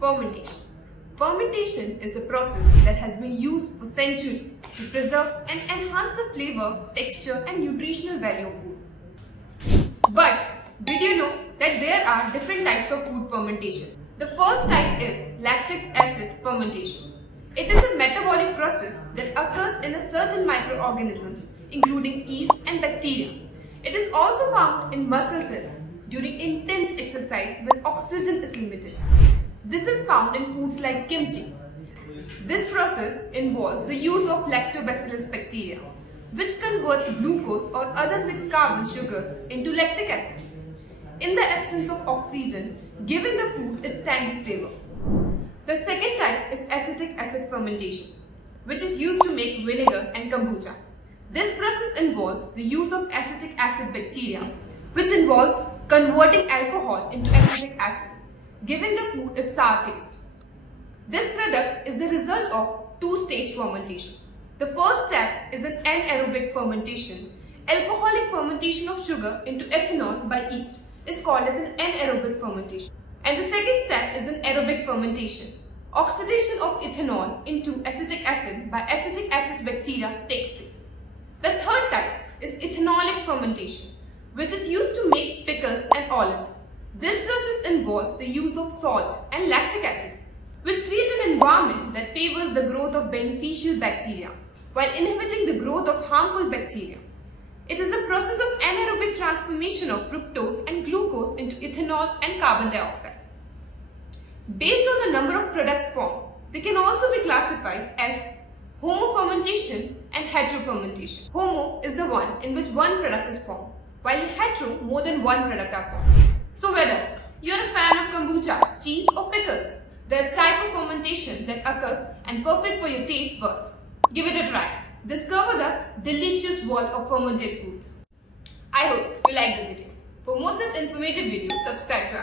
Fermentation. Fermentation is a process that has been used for centuries to preserve and enhance the flavor, texture and nutritional value of food. But did you know that there are different types of food fermentation? The first type is lactic acid fermentation. It is a metabolic process that occurs in a certain microorganisms including yeast and bacteria. It is also found in muscle cells during intense exercise when oxygen is limited. This is found in foods like kimchi. This process involves the use of lactobacillus bacteria, which converts glucose or other 6-carbon sugars into lactic acid, in the absence of oxygen, giving the foods its tangy flavor. The second type is acetic acid fermentation, which is used to make vinegar and kombucha. This process involves the use of acetic acid bacteria, which involves converting alcohol into acetic acid, giving the food its sour taste. This product is the result of two-stage fermentation. The first step is an anaerobic fermentation. Alcoholic fermentation of sugar into ethanol by yeast is called as an anaerobic fermentation. And the second step is an aerobic fermentation. Oxidation of ethanol into acetic acid by acetic acid bacteria takes place. The third type is ethanolic fermentation, which is used to make pickles and olives. This process involves the use of salt and lactic acid, which create an environment that favors the growth of beneficial bacteria while inhibiting the growth of harmful bacteria. It is the process of anaerobic transformation of fructose and glucose into ethanol and carbon dioxide. Based on the number of products formed, they can also be classified as homofermentation and heterofermentation. Homo is the one in which one product is formed, while hetero, more than one product are formed. So whether you are a fan of kombucha, cheese or pickles, the type of fermentation that occurs and perfect for your taste buds, give it a try. Discover the delicious world of fermented foods. I hope you liked the video. For more such informative videos, subscribe to our channel.